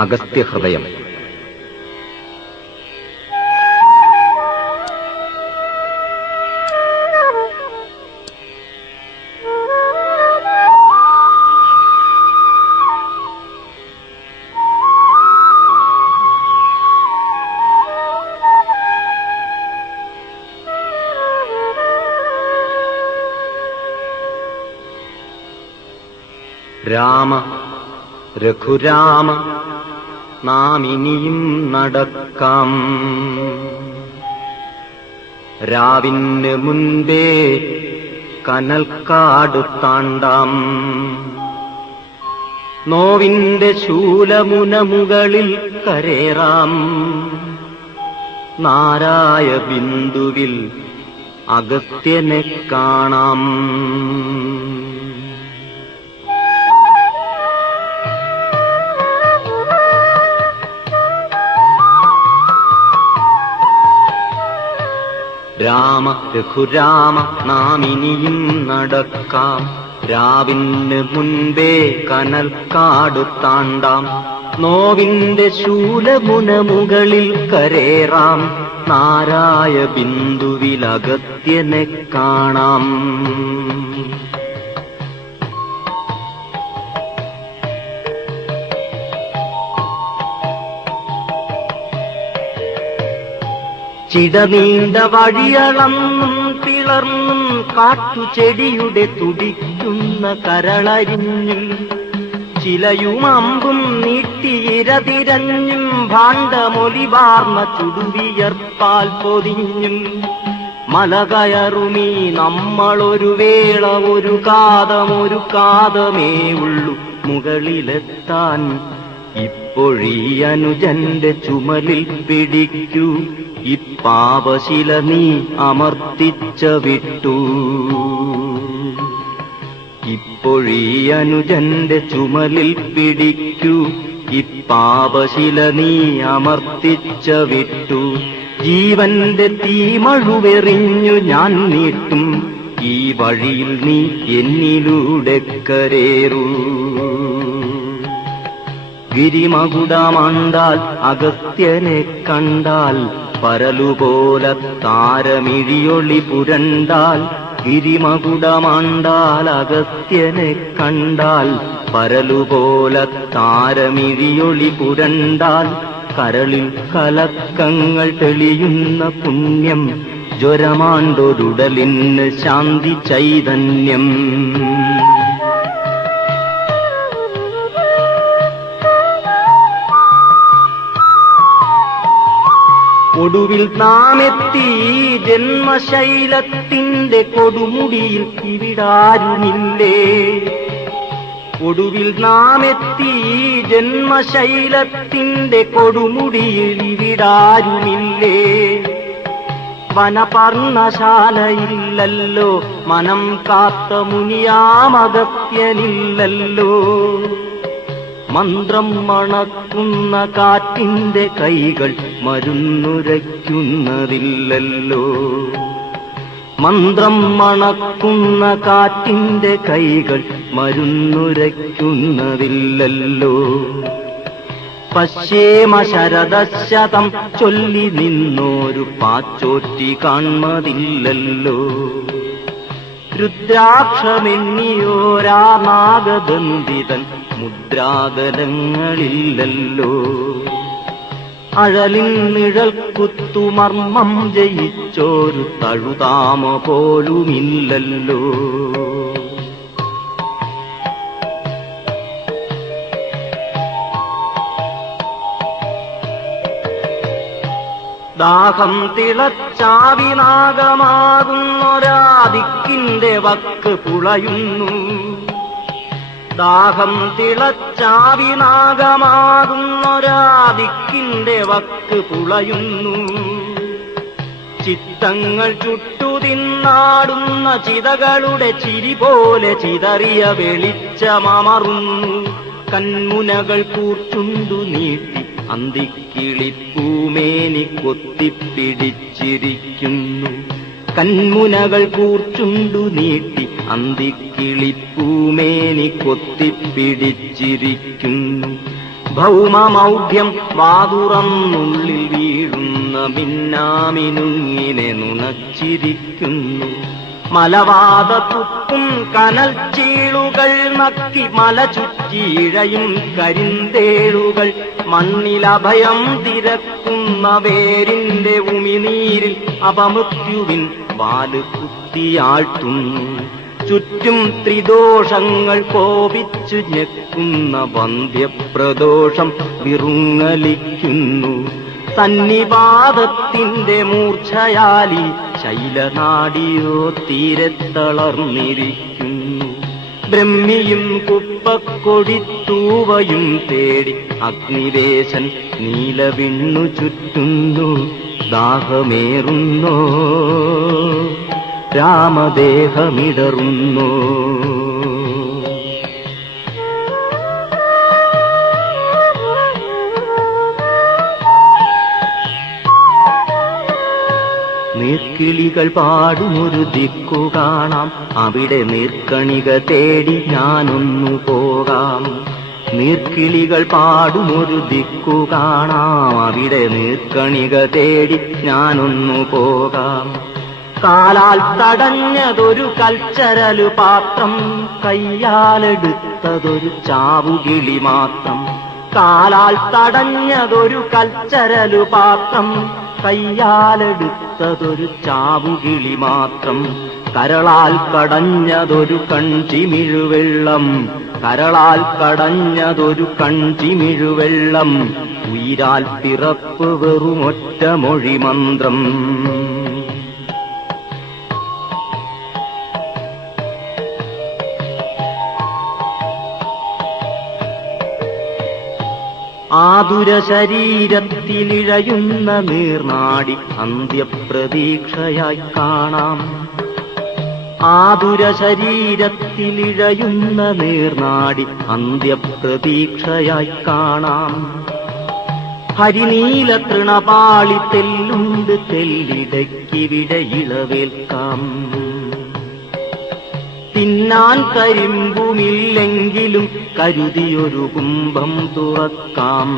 അഗസ്ത്യഹൃദയം. രാമ രഘുരാമ നാം ഇനിയും നടക്കാം, രാവിന് മുൻപേ കനൽക്കാട് താണ്ടാം. നോവിന്റെ ശൂലമുനമുകളിൽ കരേറാം, നാരായ ബിന്ദുവിൽ അഗസ്ത്യനെ കാണാം. രാമ രഘുരാമ നാം ഇനിയും നടക്കാം, രാവിന് മുൻപേ കനൽക്കാട് താണ്ടാം. നോവിന്റെ ശൂലമുനമുകളിൽ കരേറാം, നാരായ ബിന്ദുവിൽ അഗസ്ത്യനെ കാണാം. ചിടനീണ്ട വഴിയളന്നും പിളർന്നും കാട്ടുചെടിയുടെ തുടിക്കുന്ന കരളരിഞ്ഞും ചിലയും അമ്പും നീട്ടിയിരതിരഞ്ഞും ഭാണ്ഡമൊലിവാർന്ന ചുടുവിയർപ്പാൽ പൊതിഞ്ഞും മലകയറുമീ നമ്മളൊരു വേള ഒരു കാതമേ ഉള്ളു മുകളിലെത്താൻ. ഇപ്പൊഴീ അനുജന്റെ ചുമലിൽ പിടിക്കൂ, ഇപ്പാപശില നീ അമർത്തിച്ച വിട്ടു. ഇപ്പൊഴീ അനുജന്റെ ചുമലിൽ പിടിക്കൂ, ഇപ്പാപശില നീ അമർത്തിച്ച വിട്ടു. ജീവന്റെ തീമഴുവെറിഞ്ഞു ഞാൻ നീട്ടും, ഈ വഴിയിൽ നീ എന്നിലൂടെ കരേറൂ. ഗിരിമകുടമാണ്ടാൽ അഗസ്ത്യനെ കണ്ടാൽ, പരലുപോലെ താരമിഴിയൊളി പുരണ്ടാൽ. ഗിരിമകുടമാണ്ടാൽ അഗസ്ത്യനെ കണ്ടാൽ, പരലുപോലെ താരമിഴിയൊളി പുരണ്ടാൽ. കരളിൽ കലക്കങ്ങൾ തെളിയുന്ന പുണ്യം, ജ്വരമാണ്ടൊരുടലിന് ശാന്തി ചൈതന്യം. ഒടുവിൽ നാമെത്തി ജന്മശൈലത്തിന്റെ കൊടുമുടിയിൽ ഇവിടാരുമില്ലേ. ഒടുവിൽ നാമെത്തി ജന്മശൈലത്തിന്റെ കൊടുമുടിയിൽ ഇവിടാരുമില്ലേ. വനപർണശാലയില്ലല്ലോ, മനം കാത്ത മുനിയാമഗസ്ത്യനില്ലല്ലോ. മന്ത്രം മണക്കുന്ന കാറ്റിന്റെ കൈകൾ മരുന്നുരയ്ക്കുന്നതില്ലല്ലോ. മന്ത്രം മണക്കുന്ന കാറ്റിന്റെ കൈകൾ മരുന്നുരയ്ക്കുന്നതില്ലല്ലോ. പശ്യേമ ശരദശതം ചൊല്ലി നിന്നോരു പാച്ചോറ്റി കാൺമതില്ലല്ലോ. രുദ്രാക്ഷമെണ്ണിയോരാ നാഗബന്ധിതൻ മുദ്രാകരങ്ങളില്ലല്ലോ. അഴലിൻ നിഴൽ കുത്തുമർമ്മം ജയിച്ചോരു തഴുതാമ പോലുമില്ലല്ലോ. ദാഹം തിളച്ചാവിനാഗമാകുന്നൊരാദിക്കിന്റെ വക്ക് പുളയുന്നു. ദാഹം തിളച്ചാവിനാഗമാകുന്നൊരാദിക്കിന്റെ വക്ക് പുളയുന്നു. ചിത്തങ്ങൾ ചുട്ടുതിന്നാടുന്ന ചിതകളുടെ ചിരി പോലെ ചിതറിയ വെളിച്ചമമറുന്നു. കൺമുനകൾ കൂർച്ചുണ്ടു നീട്ടി അന്തിക്കിളിപ്പൂമേനി കൊത്തിപ്പിടിച്ചിരിക്കുന്നു. കൺമുനകൾ കൂർച്ചുണ്ടു നീട്ടി അന്തിക്കിളിപ്പൂമേനി കൊത്തിപ്പിടിച്ചിരിക്കുന്നു. ഭൗമമൗഢ്യം വാതുറന്നുള്ളിൽ വീഴുന്ന മിന്നാമിനുങ്ങിനെ നുണച്ചിരിക്കുന്നു. മലവാതത്തുപ്പും കനൽ ചീളുകൾ നക്കി മല ചുറ്റിയിഴയും കരിന്തേളുകൾ മണ്ണിലഭയം തിരക്കുന്ന വേരിന്റെ ഉമിനീരിൽ അപമൃത്യുവിൻ വാല് കുത്തിയാഴ്ത്തുന്നു. ചുറ്റും ത്രിദോഷങ്ങൾ കോപിച്ചു ഞെക്കുന്ന വന്ധ്യപ്രദോഷം വിറുങ്ങലിക്കുന്നു. സന്നിപാതത്തിന്റെ മൂർച്ഛയാലി ശൈലനാടിയോ തീരെ തളർന്നിരിക്കുന്നു. ബ്രഹ്മിയും കുപ്പക്കൊടിത്തൂവയും തേടി അഗ്നിവേശൻ നീലവിണ്ണു ചുറ്റുന്നു. ദാഹമേറുന്നോ രാമദേഹമിടറുന്നു. നീർക്കിളികൾ പാടുമൊരു ദിക്കു കാണാം, അവിടെ നീർക്കണിക തേടി ഞാനൊന്നു പോകാം. നീർക്കിളികൾ പാടുമൊരു ദിക്കു കാണാം, അവിടെ നീർക്കണിക തേടി ഞാനൊന്നു പോകാം. കാലാൽ തടഞ്ഞതൊരു കൽച്ചരലു പാത്രം, കയ്യാലെടുത്തതൊരു ചാവുകിളി മാത്രം. കാലാൽ തടഞ്ഞതൊരു കൽച്ചരലു പാത്രം, കയ്യാലെടുത്തതൊരു ചാവുകിളി മാത്രം. കരളാൽ കടഞ്ഞതൊരു കൺചിമിഴുവെള്ളം, കരളാൽ കടഞ്ഞതൊരു കൺചിമിഴുവെള്ളം. ഉയിരാൽ പിറപ്പ് വെറുമൊറ്റ മൊഴിമന്ത്രം. ആതുര ശരീരത്തിലിഴയുന്ന നീർനാടി അന്ത്യപ്രതീക്ഷയായി കാണാം. ആതുര ശരീരത്തിലിഴയുന്ന നീർനാടി അന്ത്യപ്രതീക്ഷയായി കാണാം. ഹരിനീല തൃണപാളി തെല്ലുണ്ട്, തെല്ലിടയ്ക്കിവിടെ ഇളവേൽക്കാം. തിന്നാൻ കരിമ്പുമില്ലെങ്കിലും കരുതിയൊരു കുംഭം തുറക്കാം.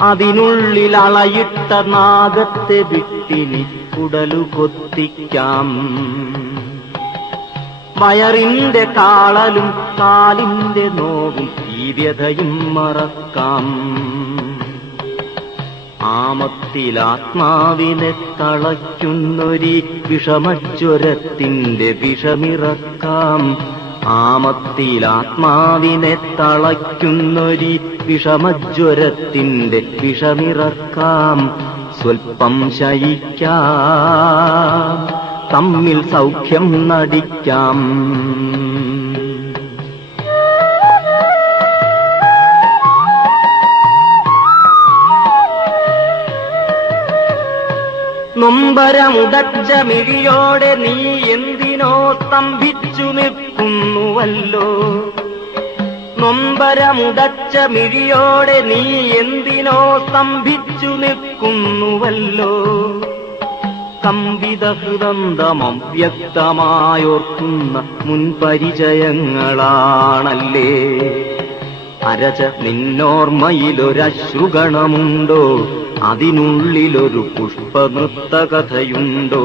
അതിനുള്ളിൽ അളയിട്ട നാഗത്തെ വിട്ടിനി കുടലു കൊത്തിക്കാം. വയറിന്റെ കാളലും കാലിന്റെ നോവും ഈ വ്യഥയും മറക്കാം. ആമത്തിലാത്മാവിനെ തളയ്ക്കുന്നൊരി വിഷമജ്വരത്തിന്റെ വിഷമിറക്കാം. ആമത്തിലാത്മാവിനെ തളയ്ക്കുന്നൊരി വിഷമജ്വരത്തിന്റെ വിഷമിറക്കാം. സ്വൽപ്പം ശയിക്കാം, തമ്മിൽ സൗഖ്യം നടിക്കാം. നൊമ്പരമുടച്ച മിഴിയോടെ നീ എന്തിനോ സ്തംഭിച്ചു നിൽക്കുന്നുവല്ലോ. നൊമ്പരമുടച്ച മിഴിയോടെ നീ എന്തിനോ സ്തംഭിച്ചു നിൽക്കുന്നുവല്ലോ. കമ്പിത ഹൃദന്തമം വ്യക്തമായോർക്കുന്ന മുൻപരിചയങ്ങളാണല്ലേ. അരച്ച നിന്നോർമ്മയിലൊരശ്രുഗണമുണ്ടോ, അതിനുള്ളിലൊരു പുഷ്പനൃത്തകഥയുണ്ടോ.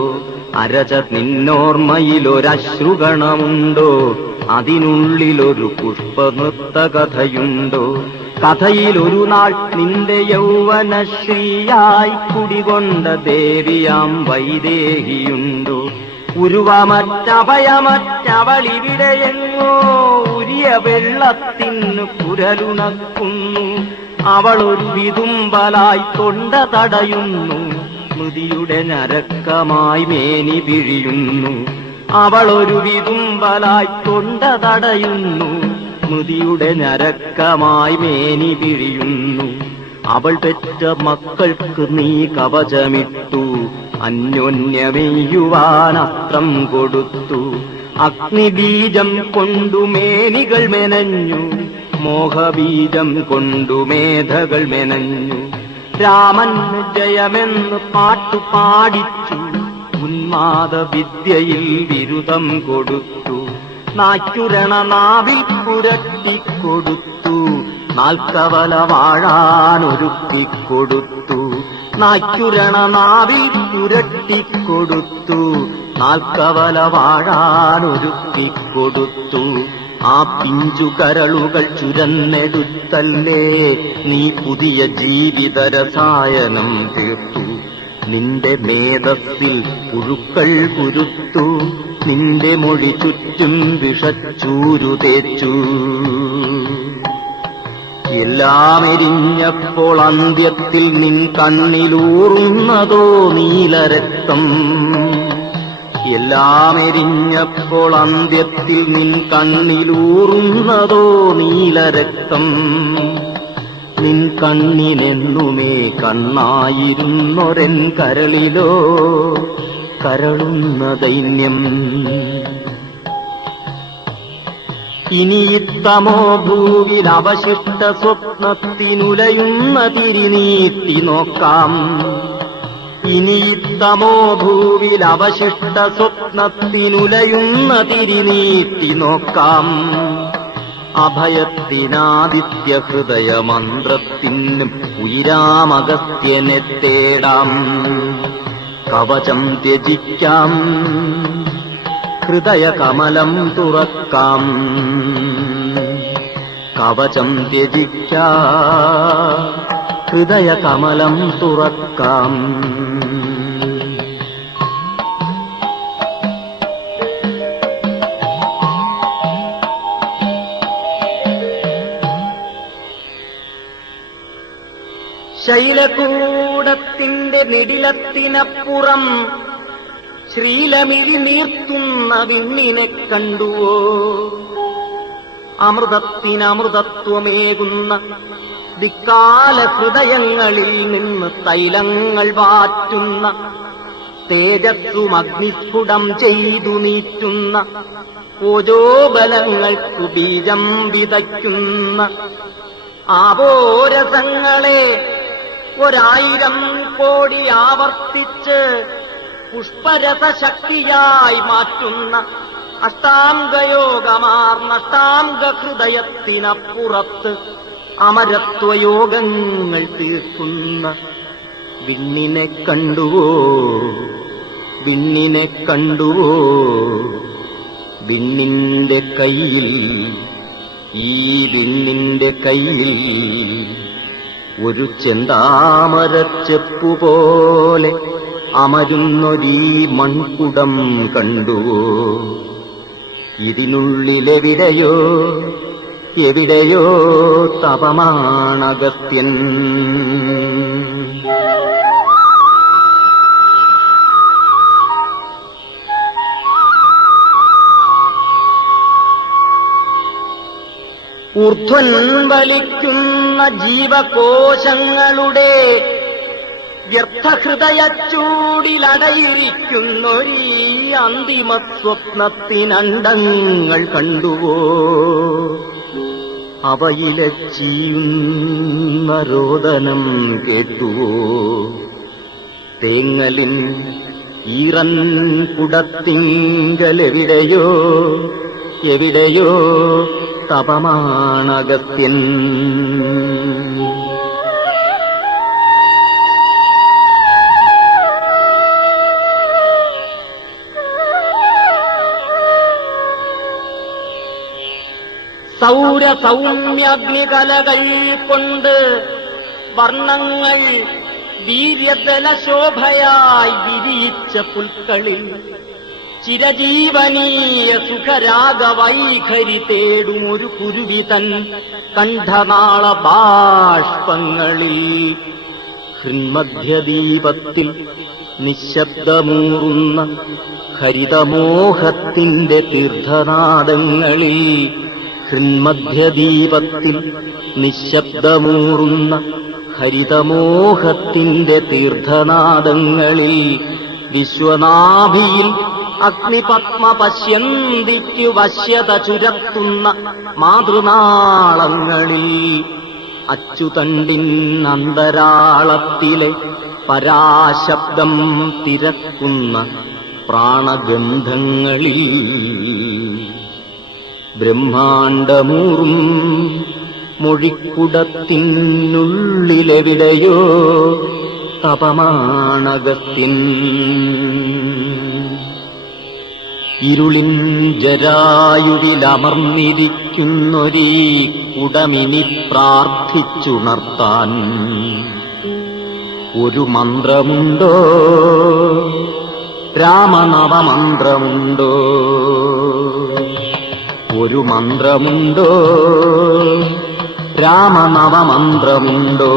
അരച്ച നിന്നോർമ്മയിലൊരശ്രുഗണമുണ്ടോ, അതിനുള്ളിലൊരു പുഷ്പനൃത്തകഥയുണ്ടോ. കഥയിലൊരു നാൾ നിന്റെ യൗവനശ്രീയായി കുടികൊണ്ട ദേവിയാം വൈദേഹിയുണ്ടോ. ഉരുവമറ്റഭയമറ്റവളിവിടെയെങ്ങോ ഉരിയ വെള്ളത്തിനു കുരലുണക്കുന്നു. അവളൊരു വിതുമ്പലായി തൊണ്ട തടയുന്നു, സ്മൃതിയുടെ ഞരക്കമായി മേനി പിഴിയുന്നു. അവളൊരു വിതുമ്പലായി തൊണ്ട തടയുന്നു, സ്മൃതിയുടെ ഞരക്കമായി മേനി പിഴിയുന്നു. അവൾ പെറ്റ മക്കൾക്ക് നീ കവചമിട്ടു, അന്യോന്യമെയ്യുവാനസ്ത്രം കൊടുത്തു. അഗ്നിബീജം കൊണ്ടു മേനികൾ മെനഞ്ഞു, മോഹബീജം കൊണ്ടു മേധകൾ മെനഞ്ഞു. രാമൻ ജയമെന്ന് പാട്ടു പാടിച്ചു, ഉന്മാദവിദ്യയിൽ ബിരുദം കൊടുത്തു. നായ്ക്കുരണ നാവിൽ പുരട്ടിക്കൊടുത്തു, നാൽക്കവല വാഴാനൊരുക്കിക്കൊടുത്തു. നായ്ക്കുരണ നാവിൽ പുരട്ടിക്കൊടുത്തു. നാൽക്കവല വാഴാനൊരുക്കിക്കൊടുത്തു. ആ പിഞ്ചു കരളുകൾ ചുരന്നെടുത്തല്ലേ നീ പുതിയ ജീവിതരസായനം തീർത്തു. നിന്റെ മേധസ്സിൽ പുഴുക്കൾ കുരുത്തു. നിന്റെ മൊഴി ചുറ്റും വിഷച്ചൂരു തേച്ചു. എല്ലാം എരിഞ്ഞപ്പോൾ അന്ത്യത്തിൽ നിൻ കണ്ണിലൂറുന്നതോ നീലരക്തം. എല്ലാം എരിഞ്ഞപ്പോൾ അന്ത്യത്തിൽ നിൻ കണ്ണിലൂറുന്നതോ നീലരക്തം. നിൻ കണ്ണിനെന്നുമേ കണ്ണായിരുന്നൊരൻ കരളിലോ കരളുന്ന ദൈന്യം. ഇനിയിത്തമോ ഭൂവിൽ അവശിഷ്ട സ്വപ്നത്തിനുലയുന്ന തിരിനീട്ടി നോക്കാം. ഇനിയിത്തമോ ഭൂവിൽ അവശിഷ്ട സ്വപ്നത്തിനുലയുന്ന തിരിനീട്ടി നോക്കാം. അഭയത്തിനാദിത്യ ഹൃദയ മന്ത്രത്തിനും ഉയരാമഗസ്ത്യനെ തേടാം. കവചം ത്യജിക്കാം, ഹൃദയ കമലം തുറക്കാം. കവചം ത്യജിക്കാം, ഹൃദയ കമലം തുറക്കാം. ശൈലകൂടത്തിന്റെ നെടിലത്തിനപ്പുറം ശ്രീലമിഴി നീർത്തുന്ന വിണ്ണിനെ കണ്ടുവോ? അമൃതത്തിനമൃതത്വമേകുന്ന ദിക്കാല ഹൃദയങ്ങളിൽ നിന്ന് തൈലങ്ങൾ വാറ്റുന്ന തേജസ്സും അഗ്നിസ്ഫുടം ചെയ്തു നീറ്റുന്ന ഓജോബലങ്ങൾക്കു ബീജം വിതയ്ക്കുന്ന ആപോരസങ്ങളെ 1000 കോടി ആവർത്തിച്ച് പുഷ്പരസശക്തിയായി മാറ്റുന്ന അഷ്ടാംഗയോഗമാർന്ന അഷ്ടാംഗ ഹൃദയത്തിനപ്പുറത്ത് അമരത്വയോഗങ്ങൾ തീർക്കുന്ന വിണ്ണിനെ കണ്ടുവോ? വിണ്ണിനെ കണ്ടുവോ? വിണ്ണിന്റെ കയ്യിൽ, ഈ വിണ്ണിന്റെ കയ്യിൽ ഒരു ചെന്താമരച്ചെപ്പുപോലെ അമരുന്നൊരീ മൺകുടം കണ്ടുവോ? ഇതിനുള്ളിലെവിടെയോ എവിടെയോ തപമാണഗസ്ത്യൻ. ഊർധ്വൻ വലിക്കുന്ന ജീവകോശങ്ങളുടെ വ്യർത്ഥഹൃദയച്ചൂടിലടയിരിക്കുന്നൊരീ അന്തിമ സ്വപ്നത്തിനണ്ടങ്ങൾ കണ്ടുവോ? അവയിലെ ചീയുന്ന രോദനം കേട്ടുവോ? തേങ്ങലിൻ ഈറൻ കുടത്തിങ്കലെവിടെയോ എവിടെയോ തപമാണഗസ്ത്യൻ. സൗരസൗമ്യാഗ്നികലകൾ കൊണ്ട് വർണ്ണങ്ങൾ വീര്യതലശോഭയായി വിരിയിച്ച പുൽക്കളിൽ ചിരജീവനീയ സുഖരാഗവൈഖരി തേടുമൊരു കുരുവിതൻ കണ്ഠനാള ബാഷ്പങ്ങളിൽ ഹൃന്മധ്യദീപത്തിൽ നിശബ്ദമൂറുന്ന ഹരിതമോഹത്തിന്റെ തീർത്ഥനാദങ്ങളിൽ ഹൃന്മധ്യദീപത്തിൽ നിശബ്ദമൂറുന്ന ഹരിതമോഹത്തിന്റെ തീർത്ഥനാദങ്ങളിൽ വിശ്വനാഭിയിൽ അഗ്നിപത്മ പശ്യന്തിക്കു വശ്യത ചുരത്തുന്ന മാതൃനാളങ്ങളിൽ അച്ചുതണ്ടിൻ അന്തരാളത്തിലെ പരാശബ്ദം തിരക്കുന്ന പ്രാണഗന്ധങ്ങളിൽ ബ്രഹ്മാണ്ടമൂറും മൊഴിക്കുടത്തിനുള്ളിലെവിടെയോ തപമാണഗസ്ത്യൻ. ഇരുളിൻ ജരായുവിലമർന്നിരിക്കുന്നൊരീ കുടമിനി പ്രാർത്ഥിച്ചുണർത്താൻ ഒരു മന്ത്രമുണ്ടോ, രാമനവമന്ത്രമുണ്ടോ? ഒരു മന്ത്രമുണ്ടോ, രാമനവമന്ത്രമുണ്ടോ?